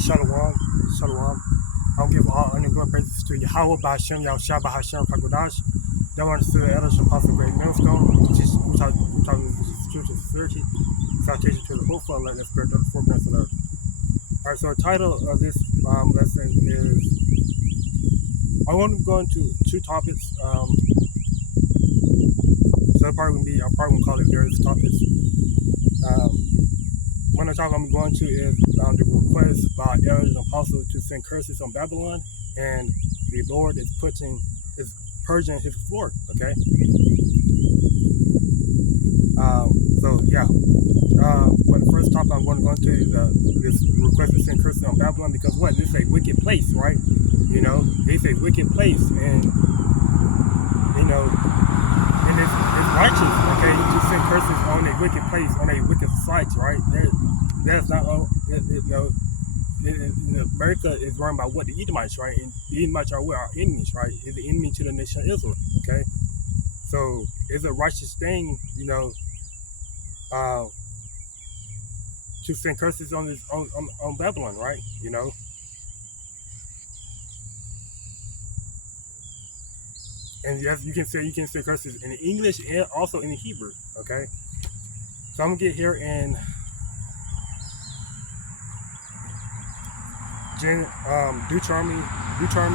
Shalom, Shalom. I'll give all honor and glory praises to YAHAWAH, BAHASHAM, QADASH, QADASH. That one is to the elders, apostle, great millstone, which is who taught the scripture sincerity, citation to the hopeful, let the spirit of the foreground of earth. All right, so the title of this lesson is, I want to go into two topics. So I'm probably gonna call it various topics. One of the topics I'm going to is the request by elders and apostles to send curses on Babylon, and the Lord is purging his floor. Okay. So yeah. But the first topic I'm going to go into is this request to send curses on Babylon, because what? This is a wicked place, right? You know, it's a wicked place, and you know, and it's righteous, okay, to send curses on a wicked place, on a wicked society, right? That's not, you know, America is run by what? The Edomites, right? And the Edomites are what? Our enemies, right? It's the enemy to the nation of Israel, okay? So it's a righteous thing, you know, to send curses on Babylon, right? You know. And yes, you can say curses in English and also in Hebrew, okay? So I'm gonna get here in Deuteronomy 37.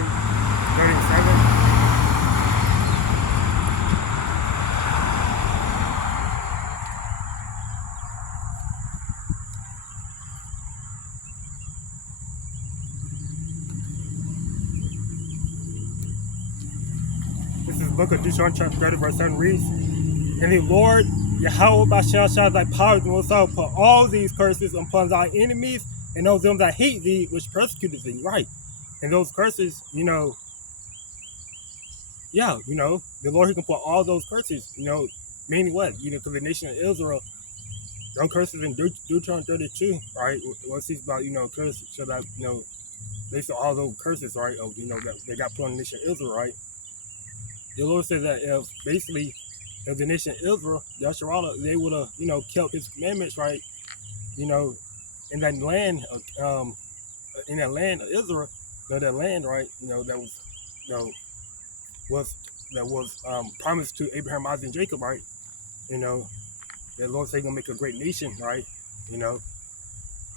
This is the book of Deuteronomy chapter 30, verse 7 reads, "And the Lord YAHAWAH shall thy power and will put all these curses upon thy enemies and those them that hate thee, which persecuted thee," right? And those curses, you know, yeah, you know, the Lord, he can put all those curses, you know, meaning what? You know, because the nation of Israel, those curses in Deuteronomy 32, right? What it speaks about, you know, curses, should I, you know, based on all those curses, right? Of, you know, that they got put on the nation of Israel, right? The Lord says that if the nation of Israel, YAHAWAH, they would have, you know, kept his commandments, right? You know, in that land of Israel, you know, that land, right? You know, that was, you know, was promised to Abraham, Isaac, and Jacob, right? You know, the Lord said he's gonna make a great nation, right? You know,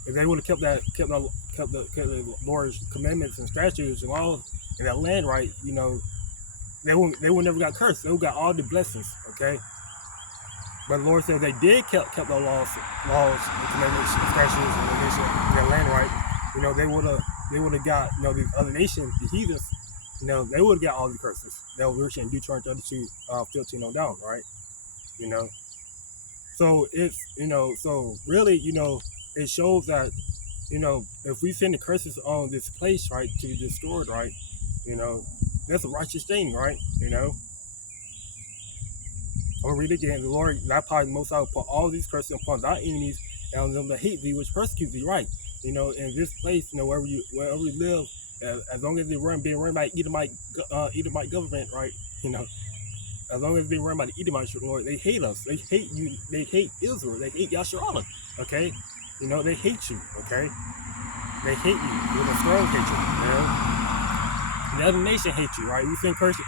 if they would have kept the Lord's commandments and statutes and laws in that land, right? You know, they would never got cursed. They would got all the blessings, okay? But the Lord said they did kept the laws, the commandments, and statutes in the nation, in their land, right? You know, they would have got, you know, the other nations, the heathens, you know, they would have got all the curses that were written in Deuteronomy 32, 15 on down, right? You know, so it's, you know, so really, you know, it shows that, you know, if we send the curses on this place, right, to be destroyed, right, you know, that's a righteous thing, right? You know, I'm gonna read it again. The Lord, thy power most high, will put all these curses upon thy enemies and on them that hate thee, which persecute thee, right? You know, in this place, you know, wherever you live, as long as they're being run by Edomite government, right? You know, as long as they're run by the Edomites, Lord, they hate us. They hate you. They hate Israel. They hate YAHAWAH. Okay, you know, they hate you. Okay, they hate you with a strong hatred. You know. The other nation hates you, right? We send curses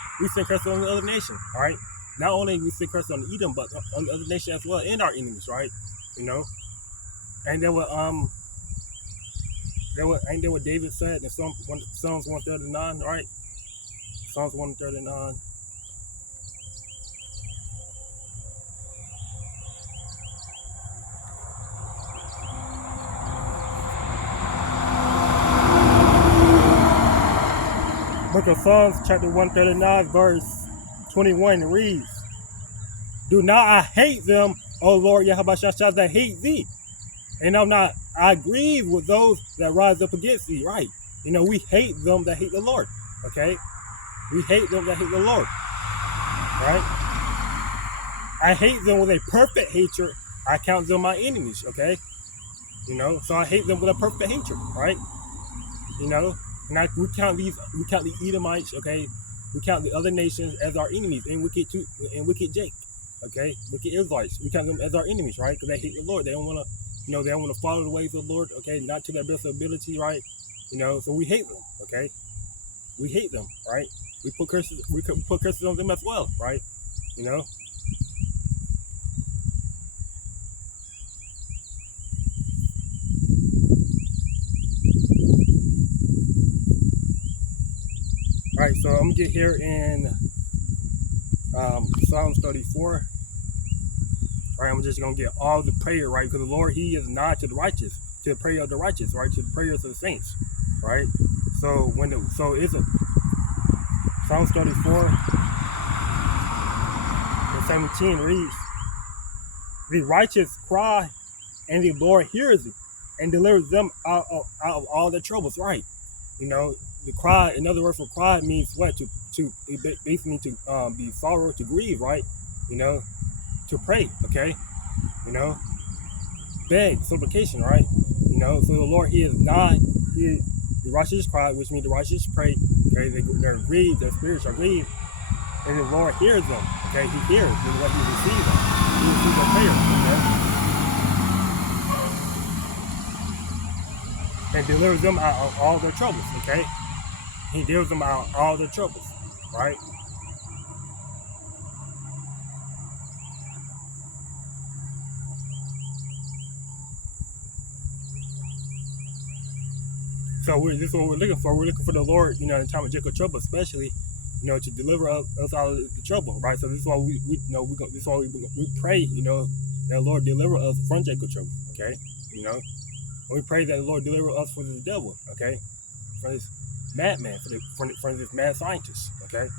on the other nation, all right? Not only we send curses on the Edom, but on the other nation as well, and our enemies, right? You know? And then what David said in Psalms 139, right? Psalms 139. Book of Psalms, chapter 139, verse 21 reads, "Do not I hate them, O Lord YAHAWAH, that hate thee, and I grieve with those that rise up against thee," right? You know, we hate them that hate the Lord, okay? We hate them that hate the Lord, right? I hate them with a perfect hatred. I count them my enemies, okay? You know, so I hate them with a perfect hatred, right? You know, and we count the Edomites, okay? We count the other nations as our enemies, and wicked Jake, okay? Wicked Israelites. We count them as our enemies, right? Because they hate the Lord. They don't want to they don't want to follow the ways of the Lord, okay, not to their best ability, right? So we hate them, okay? We hate them, right? We put curses on them as well, right? You know. All right, so I'm gonna get here in Psalms 34. All right, I'm just gonna get all the prayer, right? Because the Lord, He is nigh to the righteous, to the prayer of the righteous, right? To the prayers of the saints, right? So it's a Psalms 34 and 17 reads, "The righteous cry, and the Lord hears it, and delivers them out of all their troubles." Right? The cry. Another word for cry means what? To basically to be sorrow, to grieve, right? To pray. Okay. Beg, supplication, right? So the Lord, He is not. The righteous cry, which means the righteous pray. Okay, they're grieved, their spirits are grieved, and the Lord hears them. Okay, He hears what He receives them. He receives their prayers. Okay, and delivers them out of all their troubles. Okay, He delivers them out of all their troubles. Right. So this is what we're looking for. We're looking for the Lord, in time of Jacob trouble, especially, to deliver us out of the trouble, right? So this is why this is why we pray, that the Lord deliver us from Jacob trouble, okay? We pray that the Lord deliver us from the devil, okay? From this madman, from this mad scientist, okay?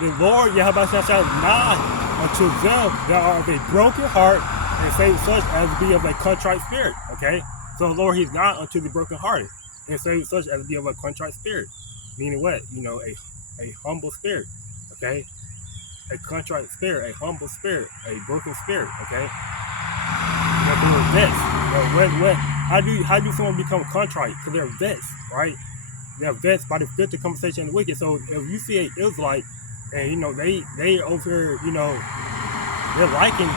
The Lord YAHAWAHSHI shall nigh unto them that are of a broken heart, and save such as be of a contrite spirit. Okay, so the Lord, He's not unto the brokenhearted, and save such as be of a contrite spirit. Meaning what? A humble spirit. Okay, a contrite spirit, a humble spirit, a broken spirit. Okay, vexed. How do someone become contrite? Because they're vexed, right? They're vexed by the filthy conversation of the wicked. So if you see an Israelite, and they over here, they're liking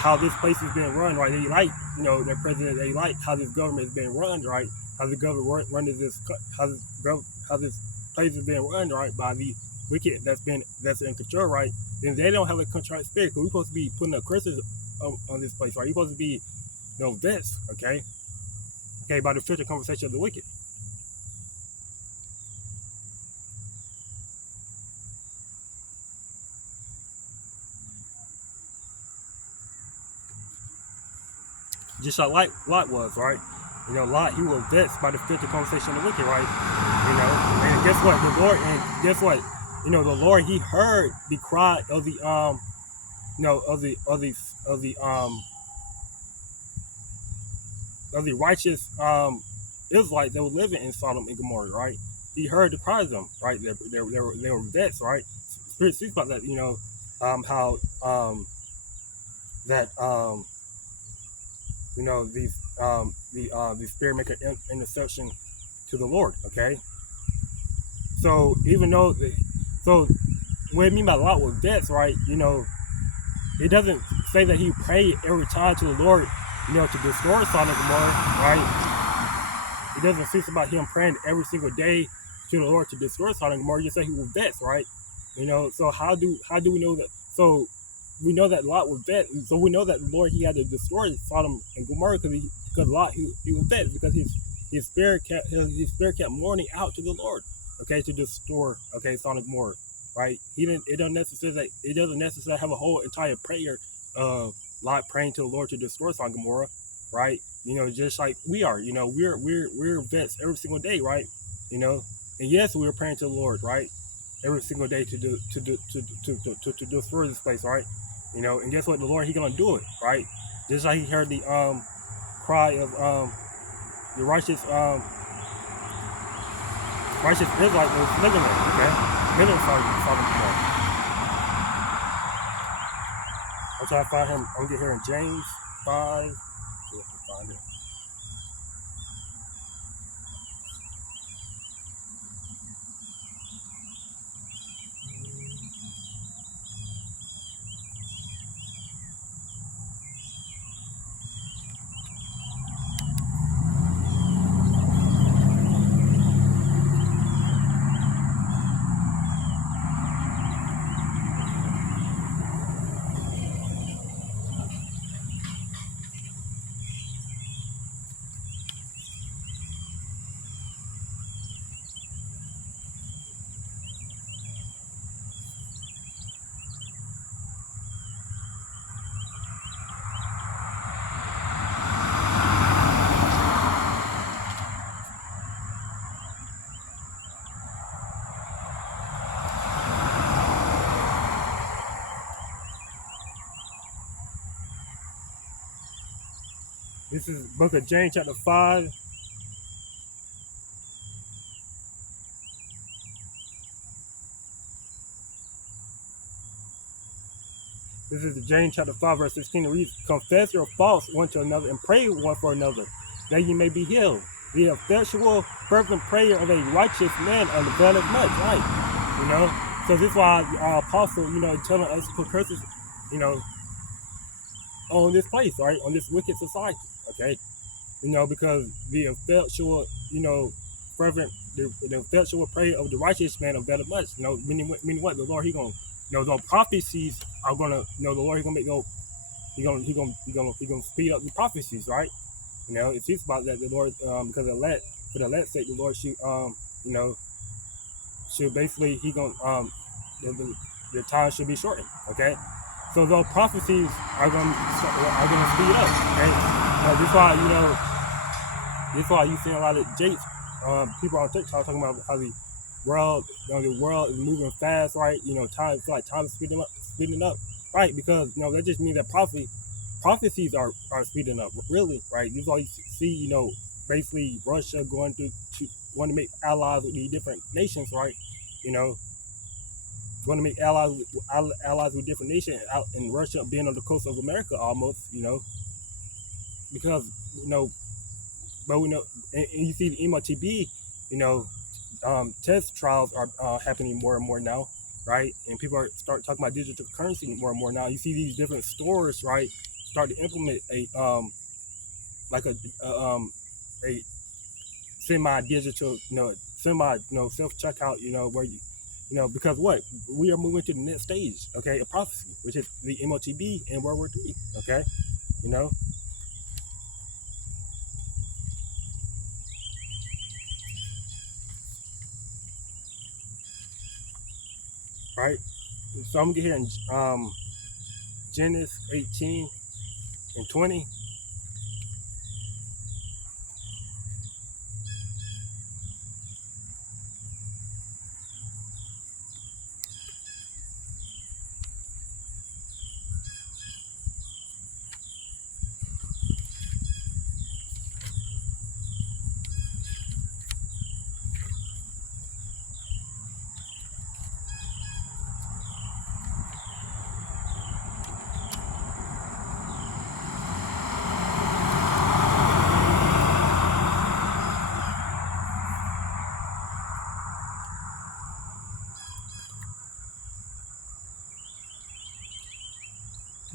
how this place is being run, right? They like, their president. They like how this government is being run, right? How the government runs how this place is being run, right? By the wicked that's in control, right? Then they don't have a contrite spirit, because we're supposed to be putting up curses on this place, right? You're supposed to be, vexed, okay? Okay, by the future conversation of the wicked. Just like Lot was, right? Lot, he was vexed by the filthy conversation of the wicked, right? And guess what? The Lord, He heard the cry of the of the righteous Israelites that were living in Sodom and Gomorrah, right? He heard the cries of them, right? They were vexed, right? Spirit speaks about that, how that the spirit make an intercession to the Lord. Okay, so even though what I mean by Lot was vexed, right? It doesn't say that he prayed every time to the Lord, to destroy Sodom and Gomorrah, right? It doesn't speak about him praying every single day to the Lord to destroy Sodom and Gomorrah. You say he was vexed, right? So how do we know that? So we know that Lot was vexed. So we know that the Lord, He had to destroy Sodom and Gomorrah because Lot he was vexed, because his spirit kept mourning out to the Lord, okay, to destroy, okay, Sodom and Gomorrah, right? It doesn't necessarily have a whole entire prayer of Lot praying to the Lord to destroy Sodom and Gomorrah, right? Just like we are, we're vexed every single day, right? And yes, we're praying to the Lord, right? Every single day to destroy this place, right? And guess what? The Lord, He gonna do it, right? Just like He heard the cry of the righteous Israelite was living there, okay? Living in Sodom and Gomorrah. I'll try to find him. I'm gonna get here in James 5. See if I can find it. This is book of James chapter 5. This is James chapter 5, verse 16. It reads, confess your faults one to another and pray one for another, that ye may be healed. The effectual, fervent prayer of a righteous man availeth much, right? You know? So this is why our apostle, telling us to put curses, you know, on this place, right? On this wicked society, okay? Because the effectual, fervent, the effectual prayer of the righteous man availeth much. Meaning what? The Lord, he gonna, the prophecies are gonna, the Lord, he gonna make those, he gonna speed up the prophecies, right? It speaks about that the Lord, because for the elect's sake, the Lord should, should basically, he gonna, the time should be shortened, okay? So those prophecies are gonna speed up, okay? This is why, this is why you see a lot of Jakes, people on TikTok talking about how the world is moving fast, right? Time is speeding up, right? Because that just means that prophecies are speeding up, really, right? This is why you see, basically Russia going to make allies with these different nations, right? Going to make allies with different nations out in Russia, being on the coast of America almost, because but and you see the MOTB, test trials are happening more and more now, right? And people start talking about digital currency more and more now. You see these different stores, right, start to implement a a semi-digital, self checkout, where because what we are moving to the next stage, okay, a prophecy, which is the MOTB and World War III, okay, right. So I'm gonna get here in Genesis 18 and 20.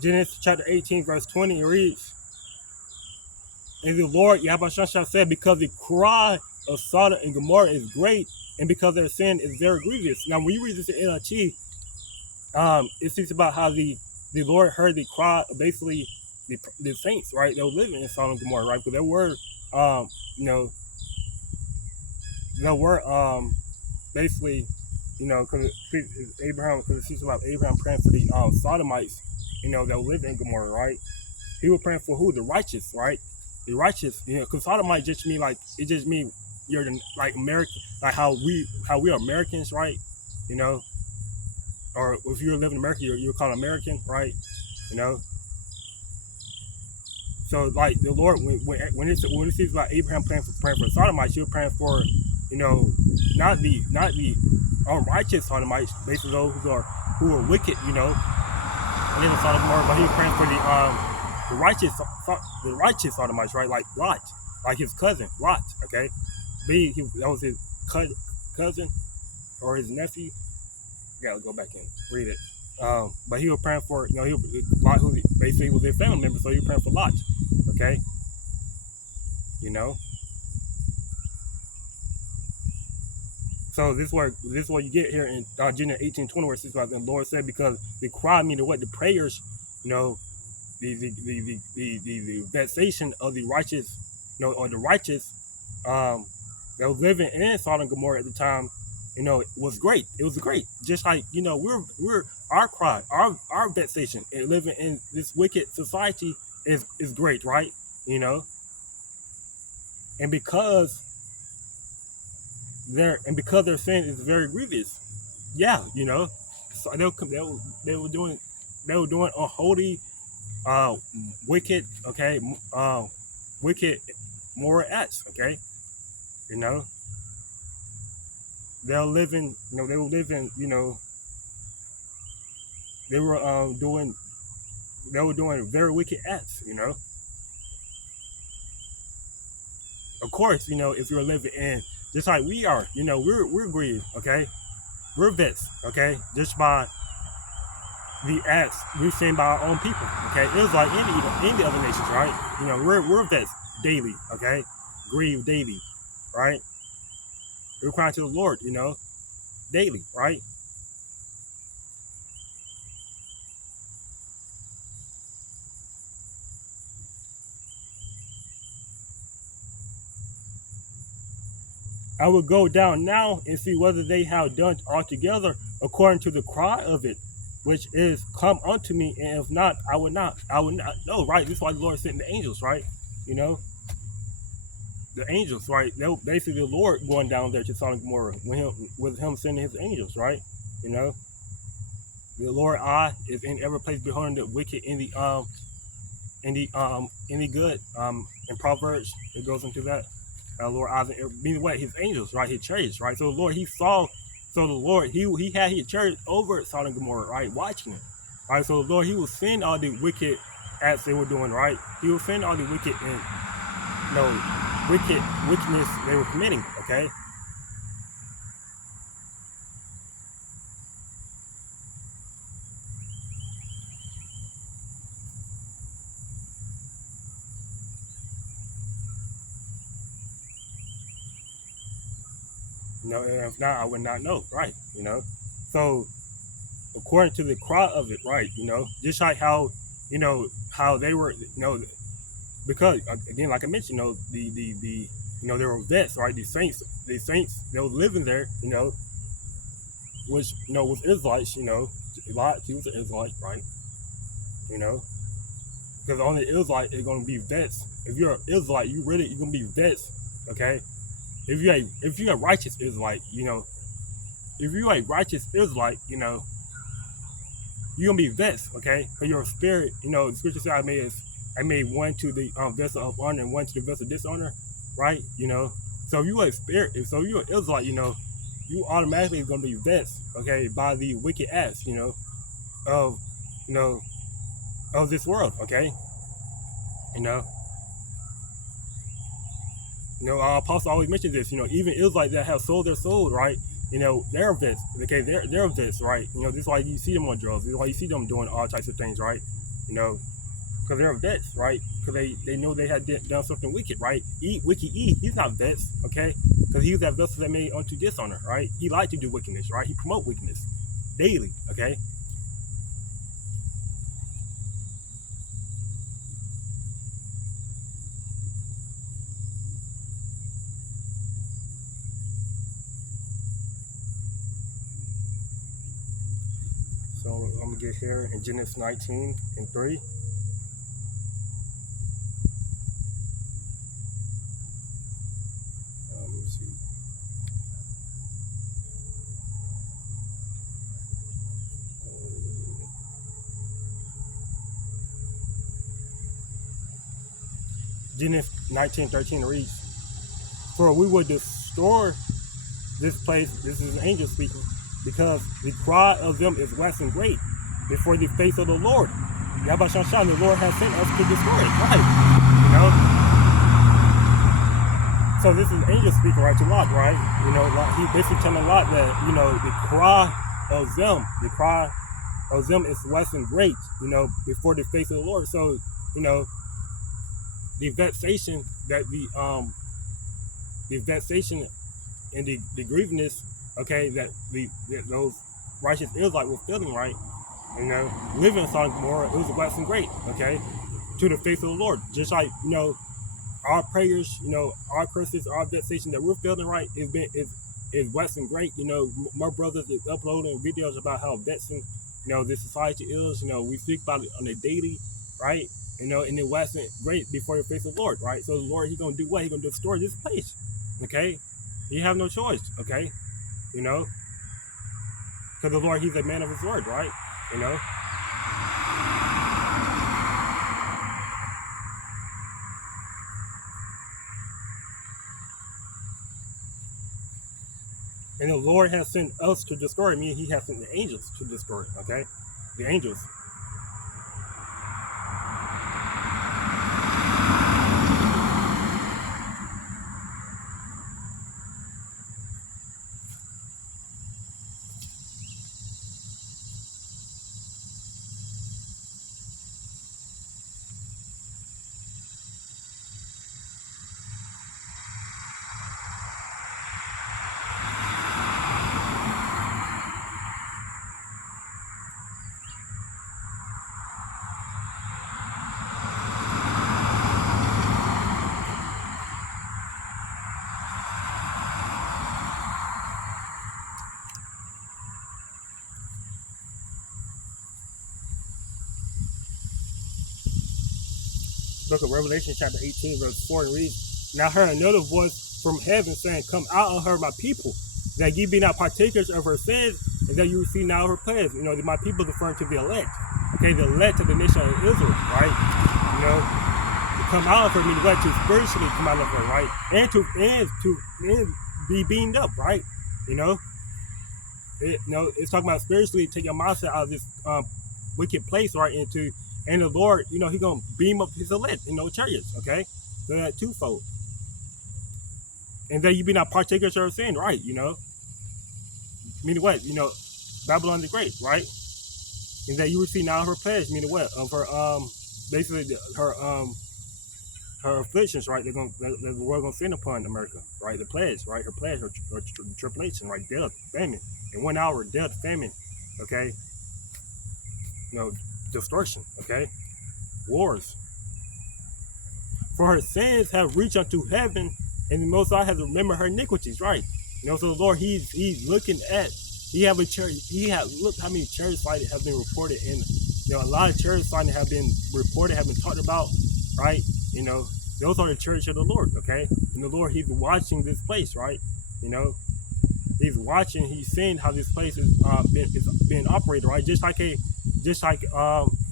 Genesis chapter 18, verse 20 reads, and the Lord YAHAWAHSHI said, because the cry of Sodom and Gomorrah is great, and because their sin is very grievous. Now, when you read this in NLT, it speaks about how the Lord heard the cry of basically the saints, right? They were living in Sodom and Gomorrah, right? But there were, basically, because it speaks about Abraham praying for the Sodomites, that were living in Gomorrah, right? He was praying for who? The righteous, right? The righteous, because Sodomite just mean it just mean you're like American, like how we are Americans, right? Or if you're living in America, you're called American, right? So like the Lord, when it speaks about Abraham praying for Sodomites, he was praying for, not the unrighteous Sodomites, basically those who are wicked, and then the Sodom and Gomorrah, but he was praying for the righteous Sodomites, right? Like Lot, like his cousin Lot, okay? That was his cousin or his nephew. You gotta go back and read it. But he was praying for, Lot, who basically was his family member, so he was praying for Lot, okay? So this is what you get here in Genesis 18:20, where it says about the Lord said, because the cry, meaning what, the prayers, the vexation of the righteous, or the righteous, that was living in Sodom and Gomorrah at the time, was great. It was great. Just like, we're our cry, our vexation, and living in this wicked society is great, right? And because their sin is very grievous, yeah, so they were doing unholy, wicked, okay, wicked moral acts. Okay, you know, they're living. You know, they were living. You know, they were doing. They were doing very wicked acts. You know, of course, you know, if you're living in just like we are, you know, we're grieved. Okay, we're vexed. Okay, just by the acts we've seen by our own people. Okay, it was like any other nations, right? You know, we're vexed daily. Okay, grieve daily, right? We're crying to the Lord, you know, daily, right? I will go down now and see whether they have done altogether according to the cry of it, which is come unto me, and if not, I would not. I would not know, right? This is why the Lord sent the angels, right? You know, the angels, right? They were basically the Lord going down there to Sodom and Gomorrah with him sending his angels, right? You know, the Lord I is in every place beholding the wicked in the good. In Proverbs, it goes into that. Lord Isaac, meaning what? His angels, right? His chariots, right? So the Lord, he saw, so the Lord, he had his chariot over Sodom and Gomorrah, right? Watching it, right? So the Lord, he was seeing all the wicked acts they were doing, right? He was seeing all the wicked and, you know, wickedness they were committing, okay? You know, and if not, I would not know, right? You know, so according to the cry of it, right? You know, just like how, you know, how they were, you know, because again, like I mentioned, you know, the you know, there were vets, right? The saints, they were living there, you know, which, you know, was Israelites, you know, Lot, he was an Israelite, right? You know, because only Israelite is going to be vets. If you're an Israelite, you're going to be vets, okay? If you're a righteous Israelite, you know, if you're a righteous Israelite, you know, you're gonna be vexed, okay? For your spirit, you know, the scripture says I made one to the vessel of honor and one to the vessel of dishonor, right? You know, so if you are a spirit, so you're an Israelite, you know, you automatically gonna be vexed, okay, by the wicked acts, you know, of you know, of this world, okay? You know, Apostle always mentions this, you know, even Israelites that have sold their soul, right? You know, they're vets, okay, they're vets, right? You know, this is why you see them on drugs, this is why you see them doing all types of things, right? You know, because they're vets, right? Because they know they had done something wicked, right? Wicked he's not vets, okay? Because he was that vessel that made unto dishonor, right? He liked to do wickedness, right? He promote wickedness daily, okay? So I'm gonna get here in Genesis 19 and 3. Let me see. Genesis 19:13 reads, "For we will destroy this place," this is an angel speaking, "because the cry of them is waxing great before the face of the Lord." YAHAWAHSHI, the Lord has sent us to destroy it, right? You know? So this is an angel speaking, right, to Lot, right? You know, he basically telling Lot that, you know, the cry of them is waxing great, you know, before the face of the Lord. So, you know, the vexation that the vexation and the grievousness, okay, that those righteous Israelites were feeling, right? You know, living in Sodom and Gomorrah, it was waxing great, okay, to the face of the Lord. Just like, you know, our prayers, you know, our curses, our vexation that we're feeling, right, is waxing great. You know, my brothers is uploading videos about how vexing, you know, this society is. You know, we speak about it on a daily, right? You know, and it waxing great before the face of the Lord, right? So the Lord, He's gonna do what? He's gonna destroy this place, okay? You have no choice, okay? You know, because the Lord, He's a man of His word, right? You know. And the Lord has sent us to destroy it, meaning he has sent the angels to destroy it, okay? The angels. Book of Revelation, chapter 18, verse 4, and reads, "And I heard another voice from heaven saying, Come out of her, my people, that ye be not partakers of her sins, and that you receive now her plagues." You know, my people is referring to the elect. Okay, the elect of the nation of Israel, right? You know, to come out of her means what? To spiritually come out of her, right? And to be beamed up, right? You know, it's talking about spiritually take your mindset out of this wicked place, right? And the Lord, you know, he gonna beam up his elect, you know, chariots, okay? So that twofold. And that you be not partakers of sin, right? You know, meaning what? You know, Babylon the Great, right? And that you receive now her pledge, meaning what? Of her basically her afflictions, right? The world gonna send upon America, right? The pledge, right? Her pledge, her tribulation, right? Death, famine, in 1 hour, death, famine, okay? You know, destruction, okay? Wars. For her sins have reached unto heaven, and the Most High has remembered her iniquities, right? You know, so the Lord, he's looking at, look how many church sightings have been reported, and you know, a lot of church sightings have been reported, have been talked about, right? You know, those are the church of the Lord, okay? And the Lord, he's watching this place, right? You know, he's watching, he's seeing how this place is being operated, right? Just like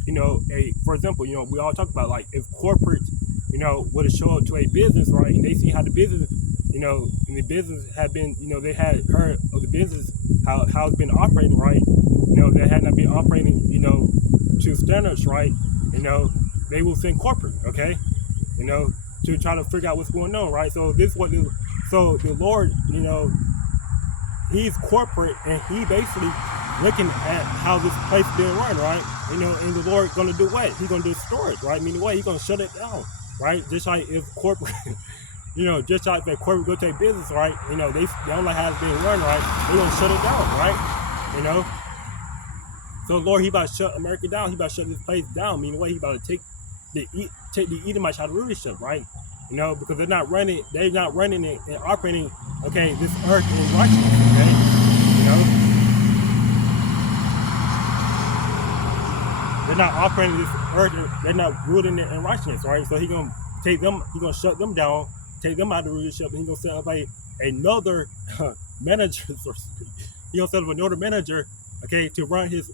you know, for example, you know, we all talk about, like, if corporate, you know, would have showed up to a business, right, and they see how the business, you know, and the business had been, you know, they had heard of the business, how it's been operating, right, you know, they had not been operating, you know, to standards, right, you know, they will send corporate, okay, you know, to try to figure out what's going on, right? So this is what so the Lord, you know, he's corporate, and he basically looking at how this place is being run, right? You know, and the Lord gonna do what? He's gonna destroy it, right? Meaning what? He's gonna shut it down, right? Just like if corporate, you know, just like if corporate go to a business, right? You know, they don't like how it's being run, right? They're gonna shut it down, right? You know. So the Lord, he about to shut America down. He about to shut this place down. Meaning what? He about to take the Edomites out of rulership, right? You know, because they're not running it and operating, okay, this earth in righteousness, okay? You know. They're not operating this earth, they're not ruling it in righteousness, right? So he's gonna take them, he's gonna shut them down, take them out of the rulership, and he's gonna set up another manager, so to speak. He's gonna set up another manager, okay, to run this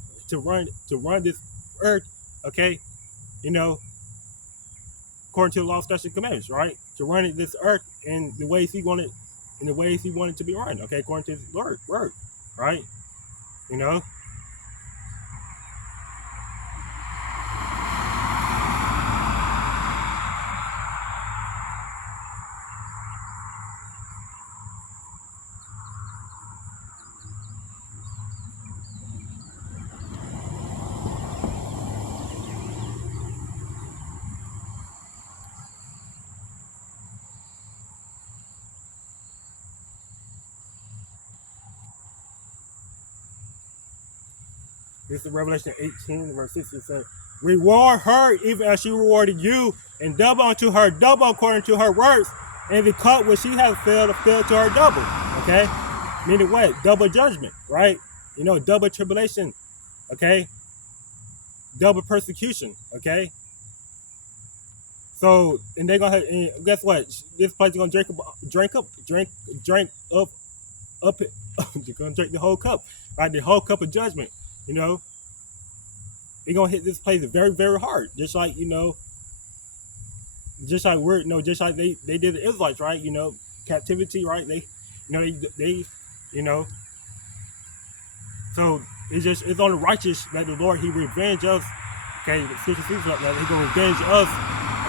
earth, okay, you know, according to the law, statutes, and commandments, right? To run this earth in the ways he wanted, to be run, okay, according to his word, right? You know. This is Revelation 18, verse 6. It says, "Reward her even as she rewarded you, and double unto her double according to her works, and the cup which she has filled to her double." Okay? Meaning what? Double judgment, right? You know, double tribulation, okay? Double persecution, okay? So, and they're gonna have, and guess what? This place is gonna drink up, you're gonna drink the whole cup, right? The whole cup of judgment. You know, it's gonna hit this place very, very hard. Just like, you know, just like they did the Israelites, right? You know, captivity, right? They You know, so it's on the righteous that the Lord He revenge us. Okay, the scripture says that He gonna revenge us.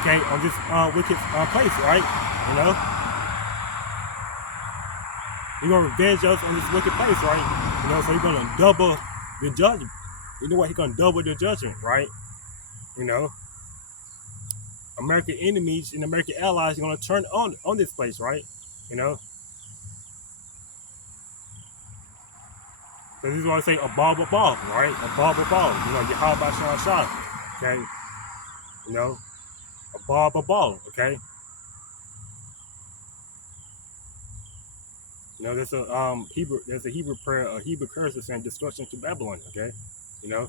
Okay, on this wicked place, right? You know, He gonna revenge us on this wicked place, right? You know, so He gonna double the judgment. You know what? He gonna double the judgment, right? You know, American enemies and American allies are gonna turn on this place, right? You know, so this is what I say, above, right? Above, you know, YAHAWAHSHI, okay? You know, above, okay? You know, there's a Hebrew prayer, a Hebrew curse that's saying destruction to Babylon, okay? You know,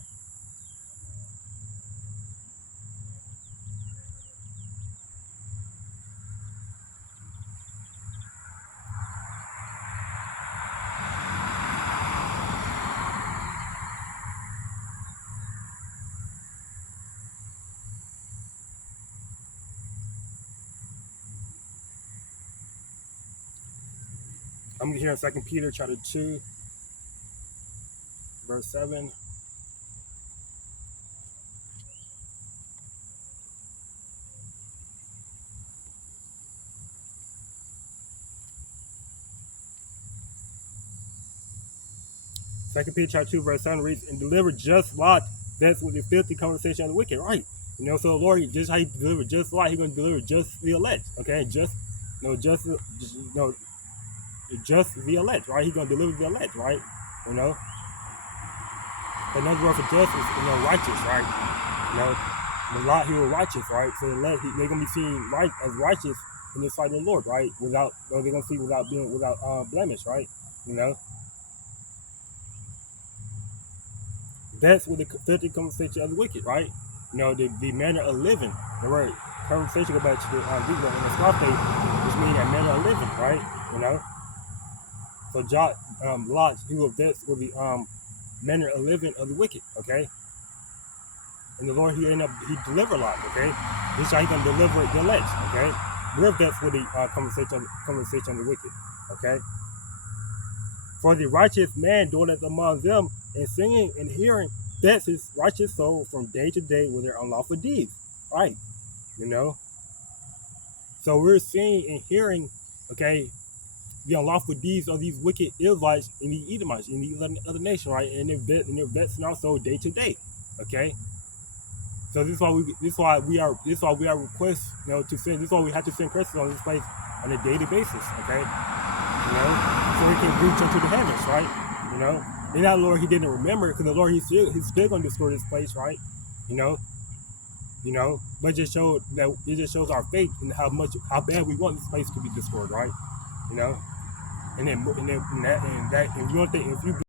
I'm here in 2 Peter chapter 2, verse 7. 2 Peter chapter 2, verse 7 reads, and deliver just Lot, that's with the filthy conversation of the wicked, right? You know, so the Lord, just how He delivered just Lot, He's gonna deliver just the elect, okay? Just the elect, right? He's gonna deliver the elect, right? You know, another word for just is, you know, righteous, right? You know, the Lot, he was righteous, right? So the elect, they're gonna be seen right as righteous in the sight of the Lord, right? Without, or they're gonna see without blemish, right? You know, that's what the filthy conversation of the wicked, right? You know, the manner of living, the word conversation go back to the Greek word in the Scarface, which means that manner of living, right? You know, so Lot, he was that's with the manner of living of the wicked, okay? And the Lord, he delivered Lot, okay? This is how He gonna deliver the elect, okay? We're that's with the conversation of the wicked, okay? For the righteous man dwelleth among them, and singing and hearing, that's his righteous soul from day to day with their unlawful deeds, right? You know, so we're seeing and hearing, okay, the unlawful deeds of these wicked Israelites and the Edomites and the other nation, right? And their vets in our soul day to day, okay. So this is why we are request, you know, to send. This is why we have to send Christians on this place on a daily basis, okay. You know, so we can reach unto the heavens, right? You know, and that Lord, He didn't remember, because the Lord, He's still going to destroy this place, right? You know, but it just shows our faith and how bad we want this place to be destroyed, right? You know, and we don't think if you